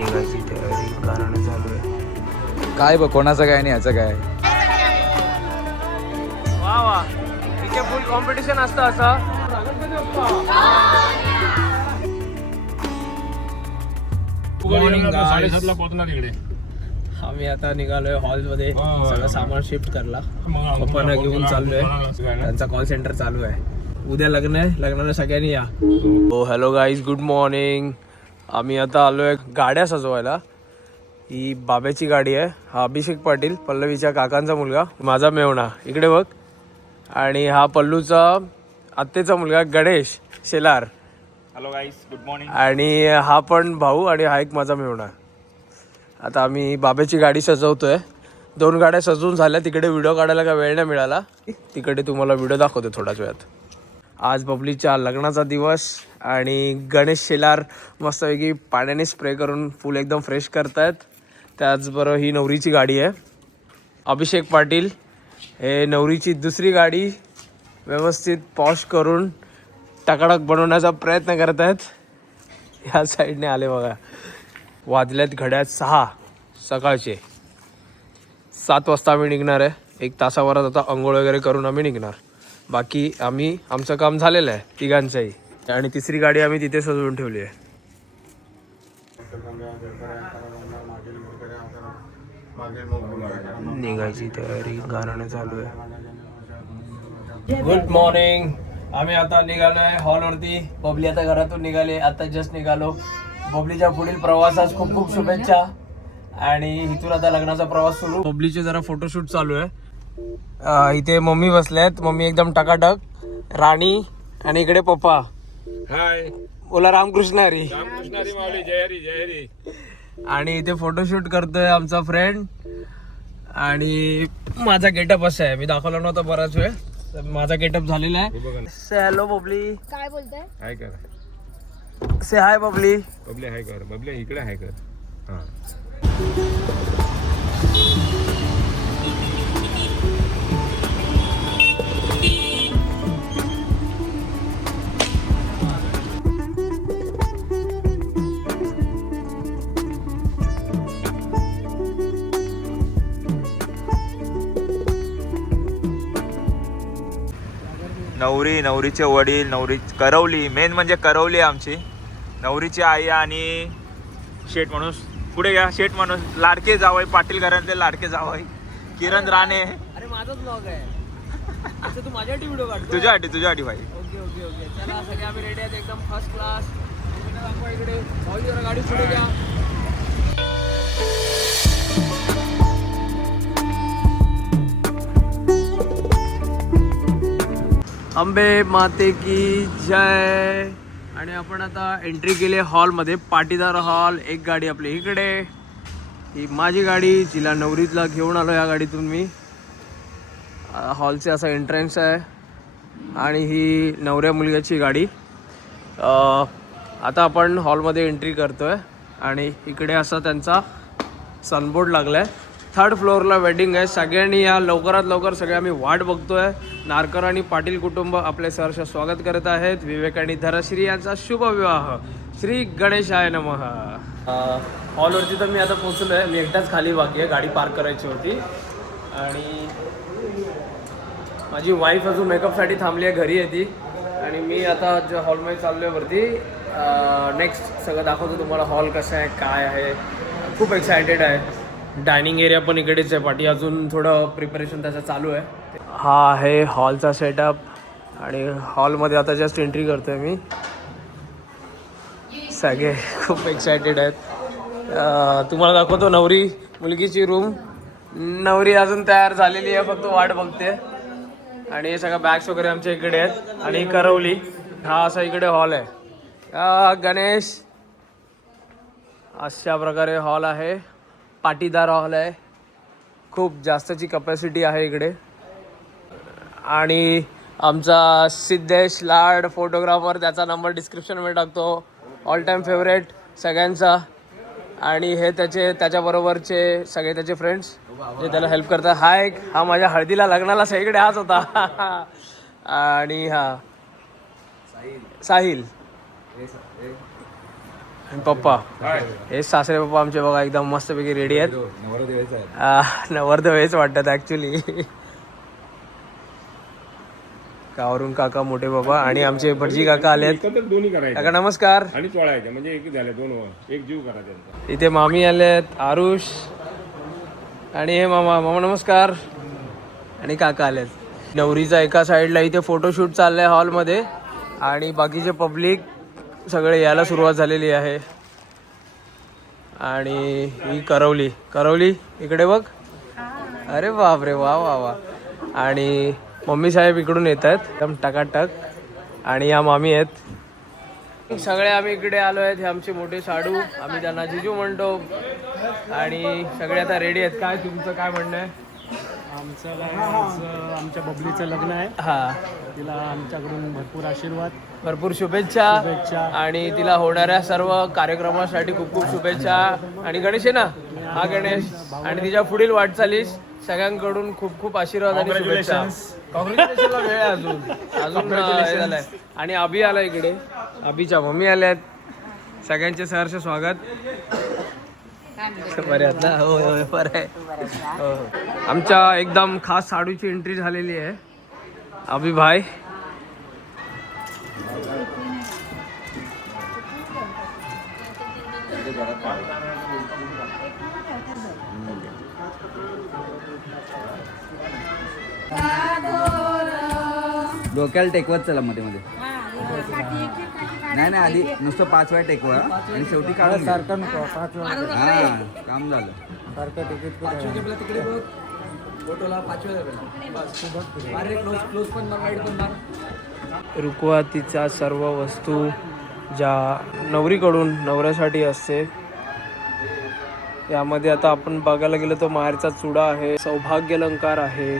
निघायची तयारी कारण चालू आहे. काय बघ कोणाचं काय नाही याचं काय. वा वा इथे फुल कॉम्पिटिशन असतं असं. मॉर्निंग आम्ही आता निघालोय हॉलमध्ये सगळं सामान शिफ्ट करला. पप्पांना घेऊन चाललोय. त्यांचा कॉल सेंटर चालू आहे. उद्या लग्न आहे. लग्नाला सगळ्यांनी या. हो हॅलो गाईज गुड मॉर्निंग. आम्ही आता आलोय गाड्या सजवायला. ही बाब्याची गाडी आहे. हा अभिषेक पाटील पल्लवीच्या काकांचा मुलगा. माझा मेवणा इकडे बघ. आणि हा पल्लूचा आत्तेचा मुलगा Ganesh Shelar. Hello guys good morning. आणि हा पण भाऊ आणि हा एक माझा मेवणा. आता आम्ही बाब्याची गाडी सजवतोय. 2 गाड्या सजवून झाल्या. तिकडे व्हिडिओ काढायला काय वेळ नाही मिळाला. तिकडे तुम्हाला व्हिडिओ दाखवतो थोड्याच वेळात. आज बबलीच्या लग्नाचा दिवस आणि गणेश शेलार मस्तपैकी पाण्याने स्प्रे करून फुल एकदम फ्रेश करतायत. त्याचबरोबर ही नवरीची गाडी आहे. अभिषेक पाटील हे नवरीची दुसरी गाडी व्यवस्थित पॉश करून टकाटक बनवण्याचा प्रयत्न करत आहेत. ह्या साईडने आले बघा. वाजल्यात घड्यात 6 सकाळचे. 7 वाजता आम्ही निघणार आहे. 1 तासाभरात आता अंघोळ वगैरे करून आम्ही निघणार. बाकी आमचं काम झालेलं आहे तिघांचंही. आणि तिसरी गाडी आम्ही तिथे सजवून ठेवली आहे. निघायची तयारी गाणं चालू आहे. Good morning. आम्ही आता निघालोय हॉलवरती. बबली आता घरातून निघाले. आता जस्ट निघालो. बबलीच्या पुढील प्रवासास खूप खूप शुभेच्छा. आणि इथून आता लग्नाचा प्रवास सुरू. बबलीचे जरा फोटोशूट चालू आहे. इथे मम्मी बसल्यात. मम्मी एकदम टकाटक. राणी आणि इकडे पप्पा. हाय बोला रामकृष्ण हरी. रामकृष्ण हरी माऊली. जय हरी जय हरी. आणि इथे फोटोशूट करतोय आमचा फ्रेंड. आणि माझा गेटअप असा आहे. मी दाखवला नव्हता बराच वेळ. माझा गेटअप झालेला आहे. से हॅलो बबली. काय बोलताय? हाय कर. से हाय बबली. बबले हाय कर. बबले इकडे हाय कर. हा नवरीचे वडील, नवरी करवली. मेन म्हणजे करवली आमची नवरीची आई आणि शेठ माणूस. पुढे घ्या. शेठ माणूस लाडके जावई. पाटील घरातले लाडके जावई किरण राणे. अरे माझाच ब्लॉग आहे. अच्छा तू माझ्यासाठी व्हिडिओ काढतो. तुझ्यासाठी भाई. Okay okay okay. चला सगळे आम्ही रेडी आहेत एकदम फर्स्ट क्लास. इकडे दाखवा. इकडे भाऊ जरा गाडी पुढे घ्या. अंबे माते की जय. आणि आपण आता एंट्री केली हॉलमध्ये. पाटीदार हॉल. एक गाडी आपली इकडे. ही माझी गाडी जिला नवरीतला घेऊन आलो या गाडीतून मी. हॉलचे असा एंट्रन्स आहे. आणि ही नवऱ्या मुलग्याची गाडी. आता आपण हॉलमध्ये एंट्री करतोय. आणि इकडे असा त्यांचा सनबोर्ड लागला आहे. 3rd फ्लोअरला वेडिंग आहे. सगळ्यांनी या लवकरात लवकर. सगळे आम्ही वाट बघतोय. नारकर आणि पाटील कुटुंब आपले सहर्ष स्वागत करत आहेत. विवेक आणि धरश्री यांचा शुभ विवाह. श्री गणेशाय नमः. हॉलवरती तर मी आता पोहोचलो आहे. मी एकटाच खाली बाकी आहे. गाडी पार्क करायची होती. आणि माझी वाईफ अजून मेकअपसाठी थांबली आहे. घरी आहे ती. आणि मी आता ज्या हॉलमध्ये चाललो आहे वरती. नेक्स्ट सगळं दाखवतो तुम्हाला. हॉल कसं आहे काय आहे. खूप एक्सायटेड आहे. डायनिंग एरिया पण इकडेच आहे. पाठी अजून थोडं प्रिपरेशन त्याचं चालू आहे. हा आहे हॉलचा सेटअप. आणि हॉलमध्ये आता जस्ट एंट्री करतोय मी. सगळे खूप एक्सायटेड आहेत. तुम्हाला दाखवतो नवरी मुलगीची रूम. नवरी अजून तयार झालेली आहे. फक्त वाट बघते. आणि हे सगळं बॅग्स वगैरे आमच्या इकडे आहेत. आणि करवली. हा असा इकडे हॉल आहे. गणेश. अशा प्रकारे हॉल आहे. पाटीदार हॉल आहे. खूप जास्तची कपॅसिटी आहे इकडे. आणि आमचा सिद्धेश लाड फोटोग्राफर. त्याचा नंबर डिस्क्रिप्शनमध्ये टाकतो. ऑल टाईम फेवरेट सगळ्यांचा. आणि हे त्याच्याबरोबरचे सगळे त्याचे फ्रेंड्स जे त्याला हेल्प करतात. हा माझ्या हळदीला लग्नाला सगळीकडे हाच होता. आणि हा साहिल. आणि पप्पा हे सासरे पप्पा आमचे बघा एकदम मस्तपैकी रेडी आहेत. नवरदेव हेच वाटतात ऍक्च्युली. गावरून काका मोठे बाबा आणि आमचे भटजी काका आले आहेत. दोन्ही करायचे काका नमस्कार. आणि चोळायचे म्हणजे एक झाले दोन एक जीव करा त्यांचा. इथे मामी आले आहेत आरुष आणि हे मामा नमस्कार. आणि काका आलेत. नवरीचा एका साईडला इथे फोटोशूट चाललाय हॉलमध्ये आणि बाकीचे पब्लिक सगळे यायला सुरुवात झालेली आहे. आणि ही करवली इकडे बघ. अरे बापरे वा वा वा. आणि मम्मी साहेब इकडून येत आहेत एकदम टकाटक. आणि या मामी आहेत. सगळे आम्ही इकडे आलो आहेत. हे आमचे मोठे साडू, आम्ही त्यांना जिजू म्हणतो. आणि सगळे आता रेडी आहेत. काय तुमचं काय म्हणणं आहे? आमच्या बबलीचं लग्न आहे. हा, तिला आमच्याकडून भरपूर आशीर्वाद, भरपूर शुभेच्छा. आणि तिला होणाऱ्या सर्व कार्यक्रमासाठी खूप खूप शुभेच्छा. आणि गणेश आहे ना, हा गणेश. आणि तिच्या पुढील वाटचालीस सगळ्यांकडून खूप खूप आशीर्वाद आणि शुभेच्छा. कॉंग्रॅच्युलेशनला वेळ आहे अजून हे झालंय. आणि अभि आला इकडे, अभिच्या मम्मी आल्यात. सगळ्यांचे सहर्ष स्वागत. बरे आहेत ना? हो बरं आहे. हो. आमच्या एकदम खास साडूची एंट्री झालेली आहे. अभि भाई डोक्याला टेकवत चला मध्ये मध्ये. नाही आधी नुसतं 5 वेळा टेकवा आणि शेवटी काढून सारखं नको. हा काम झालं. रुखवातीच्या सर्व वस्तू ज्या नवरीकडून नवऱ्यासाठी असते यामध्ये आता आपण बघायला गेलो तर माहेरचा चुडा आहे, सौभाग्य अलंकार आहे,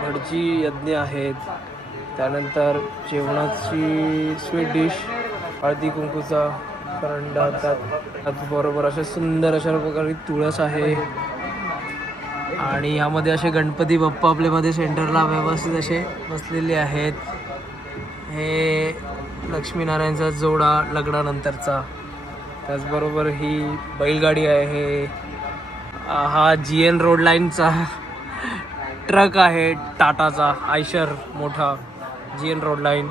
भटजी यज्ञ आहेत, त्यानंतर जेवणाची स्वीट डिश, हळदी कुंकूचा करंडा, त्याचबरोबर अशा सुंदर अशा प्रकारे तुळस आहे. आणि यामध्ये असे गणपती बाप्पा आपल्यामध्ये सेंटरला व्यवस्थित असे बसलेले आहेत. हे लक्ष्मीनारायणचा जोडा लग्नानंतरचा. त्याचबरोबर ही बैलगाडी आहे. हा GN रोड लाईनचा ट्रक आहे, टाटाचा आयशर मोठा GN रोड लाईन.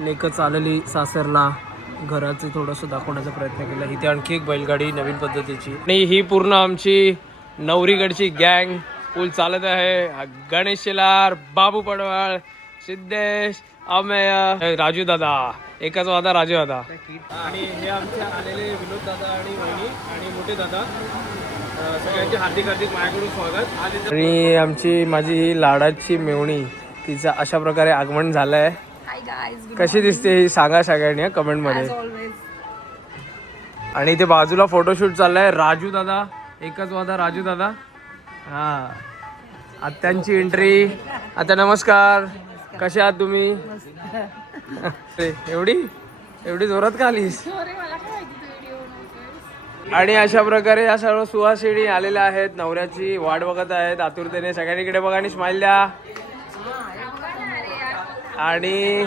लेकच आलेली सासरला घराचं थोडंसं दाखवण्याचा प्रयत्न केला. इथे आणखी एक बैलगाडी नवीन पद्धतीची. आणि ही पूर्ण आमची नवरीकडची गँग फुल चालत आहे. गणेश शेलार, बाबू पडवाळ, सिद्धेश, अमेय, राजू दादा, एकच वादा राजू दादा. आणि हे आमचे आलेले विनोद दादा आणि वहिनी आणि मोठे दादा, सगळ्यांचे हार्दिक माझ्याकडून स्वागत. आणि माझी ही लाडाची मेवणी, तिचं अशा प्रकारे आगमन झालं आहे. कशी दिसते ही सांगा सगळ्यांनी कमेंट मध्ये. आणि इथे बाजूला फोटोशूट चाललाय. राजू दादा, एकच वादा राजू दादा. हा, आत्यांची एंट्री. आता नमस्कार, कसे आहात तुम्ही? एवढी जोरात का आलीस? आणि अशा प्रकारे या सर्व सुवासिनी आलेल्या आहेत, नवऱ्याची वाट बघत आहेत आतुरतेने. सगळ्यांनी इकडे बघा आणि स्माइल द्या. आणि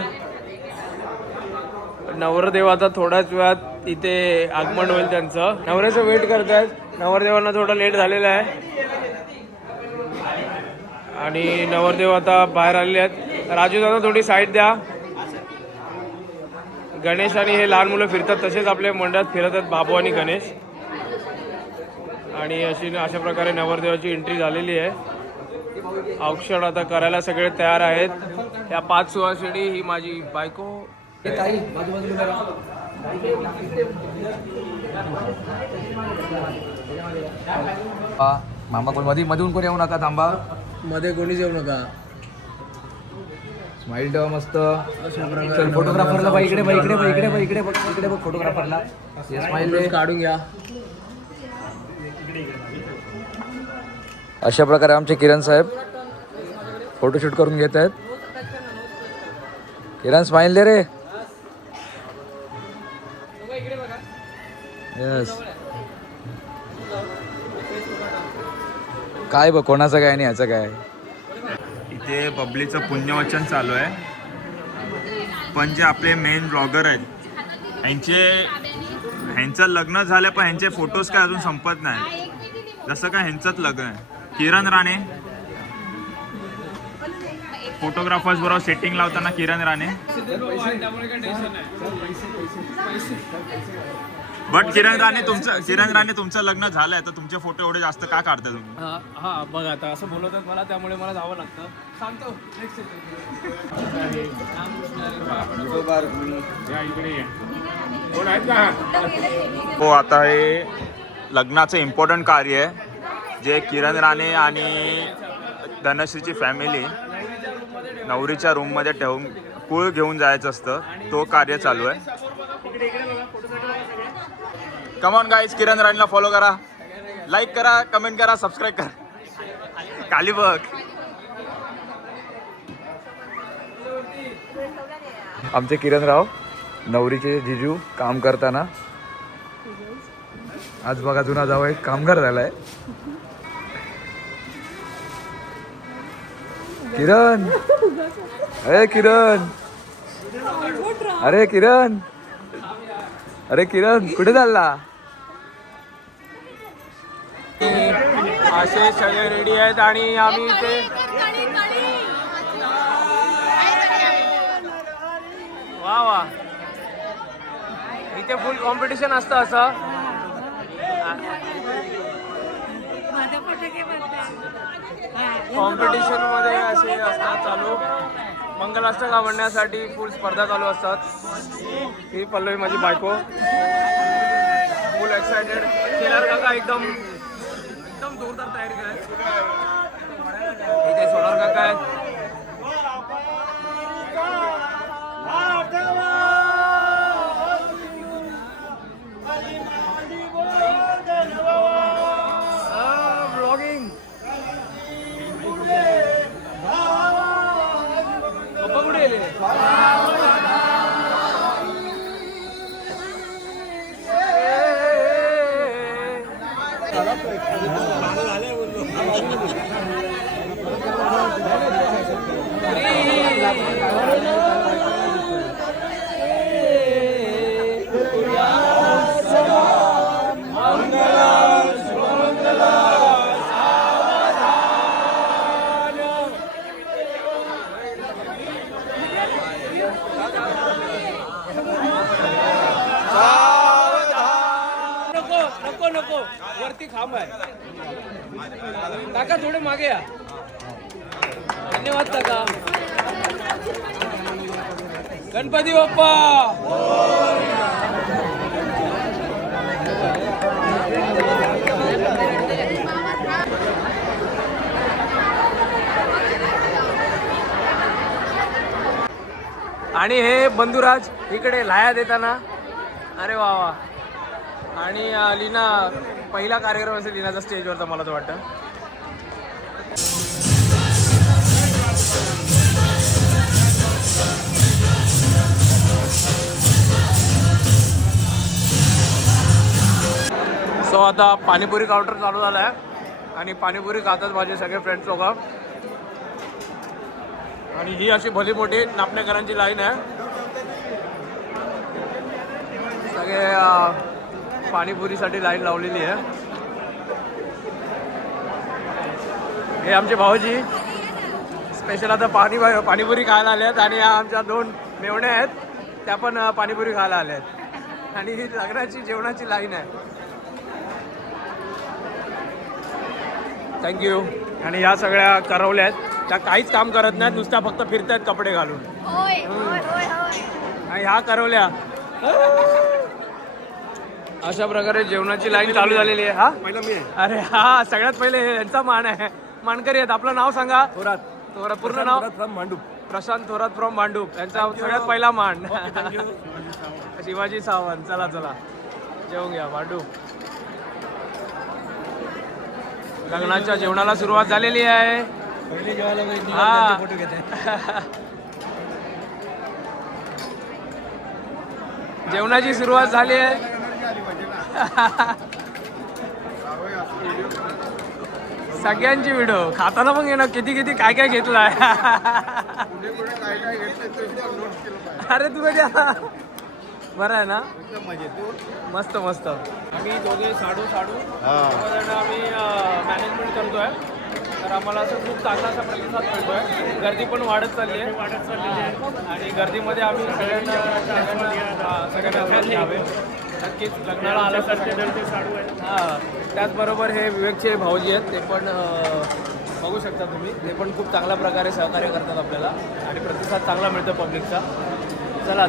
नवरदेव आता थोड्याच वेळात इथे आगमन होईल त्यांचं. नवऱ्याचं वेट करतायत. नवरदेवांना थोडं लेट झालेलं आहे आणि नवरदेव आता बाहेर आलेले आहेत. राजू दादा थोडी साईड द्या. गणेश आणि हे लहान मुलं फिरतात तसेच आपल्या मंडळात फिरत आहेत बाबू आणि गणेश. आणि अशा प्रकारे नवरदेवाची एंट्री झालेली आहे. औक्षण आता करायला सगळे तयार आहेत. या 5 सुवासिनी, ही माझी बायको. मामा कोण मधून कोण येऊ नका, थांबा. मध्ये कोणीच येऊ नका. स्माइल ठेवा मस्त. चल फोटोग्राफरला बाई इकडे बघ फोटोग्राफरला. स्माइल काढून घ्या. अशा प्रकारे आमचे किरण साहेब फोटोशूट करून घेत आहेत. किरण स्माइल दे रे. यस. काय बघ, कोणाचं काय आणि ह्याचं काय. इथे बबलीचं पुण्यवचन चालू आहे. पण जे आपले मेन ब्लॉगर आहेत ह्यांचं लग्न झालं पण ह्यांचे फोटोज काय अजून संपत नाही. जसं काय ह्यांचंच लग्न आहे. किरण राणे फोटोग्राफर्स बरोबर सेटिंग लावताना किरण राणे. बट किरण राणे तुमचं लग्न झालंय तर तुमचे फोटो एवढे जास्त का काढता तुम्ही? हा बघ आता असं बोलवतात मला, त्यामुळे मला जावं लागतं. सांगतो या इकडे या. कोण आहेत का? हो, आता हे लग्नाचं इम्पॉर्टंट कार्य आहे जे किरण राणे आणि धनश्रीची फॅमिली नवरीच्या रूममध्ये ठेवून कूळ घेऊन जायचं असतं. तो कार्य चालू आहे. कमॉन गाईज, किरण राणीला फॉलो करा, लाईक करा, कमेंट करा, सबस्क्राईब करा. खाली बघ. आमचे किरणराव नवरीचे जिजू काम करताना. आज बघा जुना जावई कामगार झालाय. किरण, अरे किरण, अरे किरण, अरे किरण कुठे चालला? असे सगळे रेडी आहेत आणि आम्ही इथे वा इथे फुल कॉम्पिटिशन असतं. असं कॉम्पिटिशन मध्ये असे असतात चालू. मंगलाष्टक आवडण्यासाठी फुल स्पर्धा चालू असतात. ही पल्लवी माझी बायको, फुल एक्सायटेड. केदार काका एकदम जोरदार तयारी करायची. इथे सोनार काका आहेत. ब्लॉगिंग पप्पा कुठे गेले? नको वरती खांब आहे. काका थोडे मागे या. धन्यवाद काका. गणपती बाप्पा. आणि हे बंधुराज इकडे लाया देताना. अरे वा वा. आणि लीना पहिला कार्यक्रम असेल लीनाचा स्टेजवरचा मला तर वाटतं. सो आता पाणीपुरी काउंटर चालू झाला आहे आणि पाणीपुरी खातात माझे सगळे फ्रेंड्स लोक. आणि ही अशी भली मोठी नापणेकरांची लाईन आहे. सगळे पाणीपुरीसाठी लाईन लावलेली आहे. हे आमचे भाऊजी स्पेशल आता पाणीपुरी खायला आले आहेत. आणि आमच्या 2 मेवण्या आहेत, त्या पण पाणीपुरी खायला आल्या आहेत. आणि ही लग्नाची जेवणाची लाईन आहे. थँक्यू. आणि ह्या सगळ्या करवल्या आहेत, त्या काहीच काम करत नाहीत, नुसत्या फक्त फिरतायत कपडे घालून. आणि ह्या करवल्या अशा प्रकारे जेवणाची लाईन चालू झालेली आहे. हा पहिला मी आहे. अरे हा सगळ्यात पहिले यांचा मान आहे. मानकरी आहेत. आपलं नाव सांगा. थोरात पूर्ण नाव? मांडू. प्रशांत थोरात फ्रॉम भांडूप. यांचा सगळ्यात पहिला मान. शिवाजी सावंत. चला चला जेवून घ्या. भांडूप लग्नाच्या जेवणाला सुरुवात झालेली आहे. जेवणाची सुरुवात झाली आहे. सगळ्यांची व्हिडिओ खाताना पण घेणं किती किती काय काय घेतलाय. अरे तू कधी बरं आहे ना? मस्त मस्त. आम्ही दोघे साडू दोघंजण आम्ही मॅनेजमेंट करतोय. तर आम्हाला असं खूप चांगला असा प्रतिसाद मिळतोय. गर्दी पण वाढत चालली आहे आणि गर्दीमध्ये आम्ही सगळ्यांना भेट घ्यावे. नक्कीच लग्नाला आल्यासारखे साडू आहेत. त्याचबरोबर हे विवेकचे भाऊजी आहेत, ते पण बघू शकता तुम्ही. ते पण खूप चांगल्या प्रकारे सहकार्य करतात आपल्याला आणि प्रतिसाद चांगला मिळतो पब्लिकचा. चला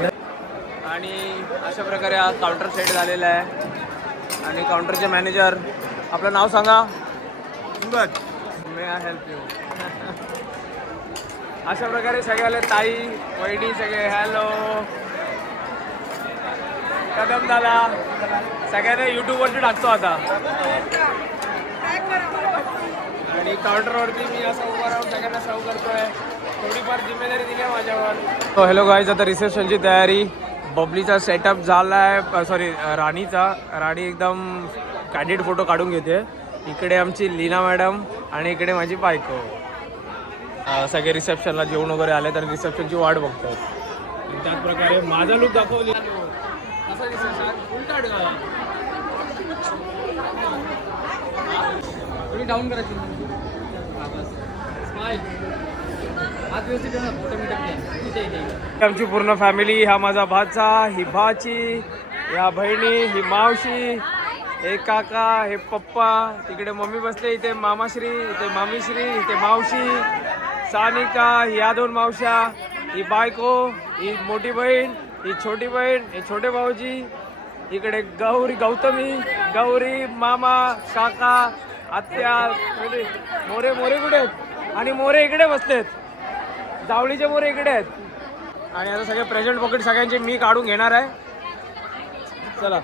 आणि अशा प्रकारे हा काउंटर सेट झालेला आहे आणि काउंटरचे मॅनेजर, आपलं नाव सांगा. मे आय हेल्प यू. अशा प्रकारे सगळ्याला ताई वहिनी सगळे हॅलो कदम दादा सगळ्यांना यूट्यूबवरती टाकतो आता. आणि काउंटरवरती मी असं उभा राहून सगळ्यांना सर्व करतोय. थोडीफार जिम्मेदारी दिली आहे माझ्यावर. तो हॅलो गाईज, आता रिसेप्शनची तयारी. बबलीचा सेटअप झाला आहे, सॉरी राणीचा. राणी एकदम कॅन्डिड फोटो काढून घेते. इकडे आमची लीना मॅडम आणि इकडे माझी बायको. सगळे रिसेप्शनला जेवण वगैरे आले तर रिसेप्शनची वाट बघतात. त्याच प्रकारे माझा लुक दाखवली. असं रिसेप्शन उलटाड तुम्ही डाऊन करायची स्माइल. आज व्यवस्थित आमची पूर्ण फॅमिली. हा माझा भाचा, ही भाची, या बहिणी, ही मावशी, हे काका, हे पप्पा. तिकडे मम्मी बसले, इथे मामाश्री, इथे मामीश्री, इथे मावशी सानिका, या दोन मावश्या, ही बायको, ही मोठी बहीण, ही छोटी बहीण, हे छोटे भाऊजी. इकडे गौरी, गौतमी, गौरी, मामा, काका, आत्या, मोरे. मोरे कुठे आहेत? आणि मोरे इकडे बसलेत. जावळीचे मोरे इकडे आहेत. आणि आता सगळे प्रेझेंट पॉकेट सगळ्यांचे मी काढून घेणार आहे. चला.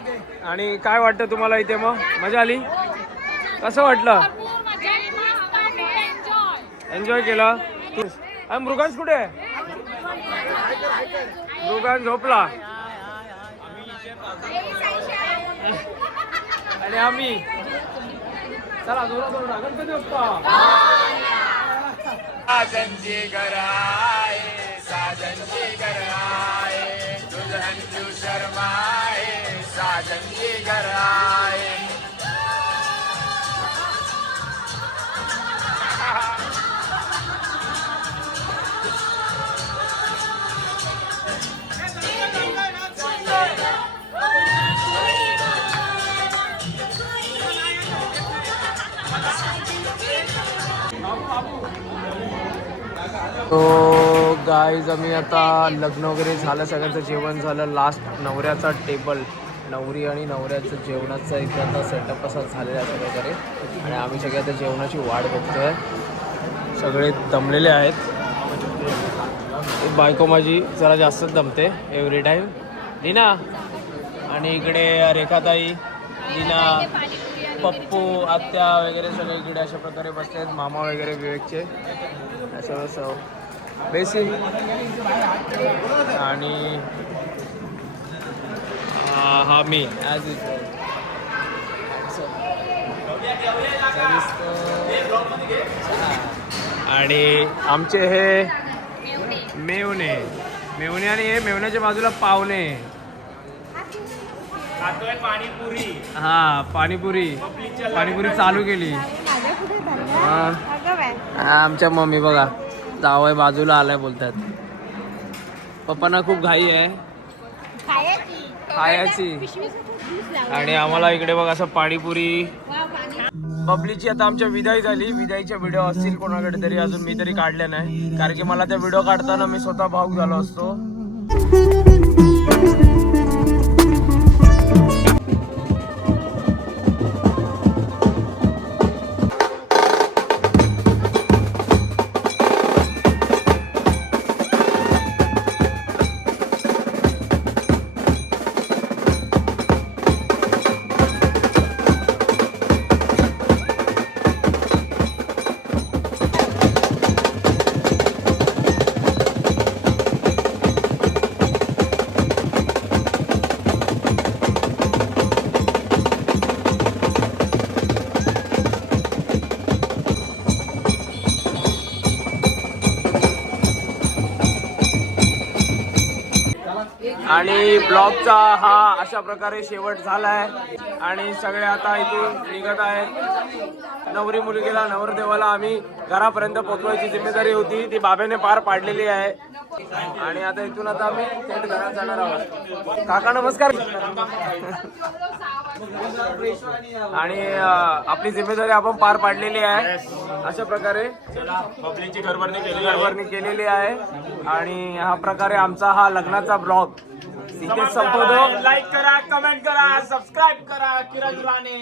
आणि काय वाटतं तुम्हाला इथे? मग मजा आली? कसं वाटलं? एन्जॉय केला. मृगांश कुठे आहे? मृगांश झोपला. आणि आम्ही चला जोरा गणपती बाप्पा. साजनची घर आए, साजनची घर आए, दुल्हन क्यों शर्माए, साजनची घर आए. तो गाईज आम्ही आता लग्न वगैरे झालं, सगळ्यांचं जेवण झालं. लास्ट नवऱ्याचा टेबल, नवरी आणि नवऱ्याचं जेवणाचा एक आता सेटअप असा झालेला आहे अशा प्रकारे. आणि आम्ही सगळे आता जेवणाची वाट बघतोय. सगळे दमलेले आहेत. बायको माझी जरा जास्तच दमते एव्हरी टाईम. लीना आणि इकडे रेखाताई, लीना, पप्पू, आत्या वगैरे सगळे इकडे अशा प्रकारे बसले आहेत. मामा वगैरे विवेकचे असं बेसिक. आणि हा मी ॲज इज. आणि आमचे हे मेवणे आणि हे मेवण्याच्या बाजूला पाहुणे. पाणीपुरी चालू केली. आमच्या मम्मी बघा, जावई बाजूला आलाय बोलतात. पप्पांना खूप घाई आहे खायची. आणि आम्हाला इकडे बघा असं पाणीपुरी. बबलीची आता आमच्या विदाई झाली. विदाईच्या व्हिडिओ असतील कोणाकडे तरी, अजून मी तरी काढले नाही, कारण की मला त्या व्हिडिओ काढताना मी स्वतः भावूक झालो असतो. आणि ब्लॉगचा हा अशा प्रकारे शेवट झालाय आणि सगळे आता इथून निघत आहेत. नवरी मुलगीला नवरदेवाला आम्ही घरापर्यंत पोहोचवायची जिम्मेदारी होती ती बाबेने पार पाडलेली आहे आणि आता इथून आम्ही थेट घरात जाणार आहोत. काका नमस्कार. आणि आपली जिम्मेदारी आपण पार पाडलेली आहे अशा प्रकारे पब्लिकची घरभरणी केलेली आहे आणि हा प्रकारे आमचा हा लग्नाचा ब्लॉग इथेच संपवतो. लाईक करा, कमेंट करा, सबस्क्राईब करा. किरण राणे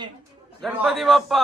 गणपती बाप्पा.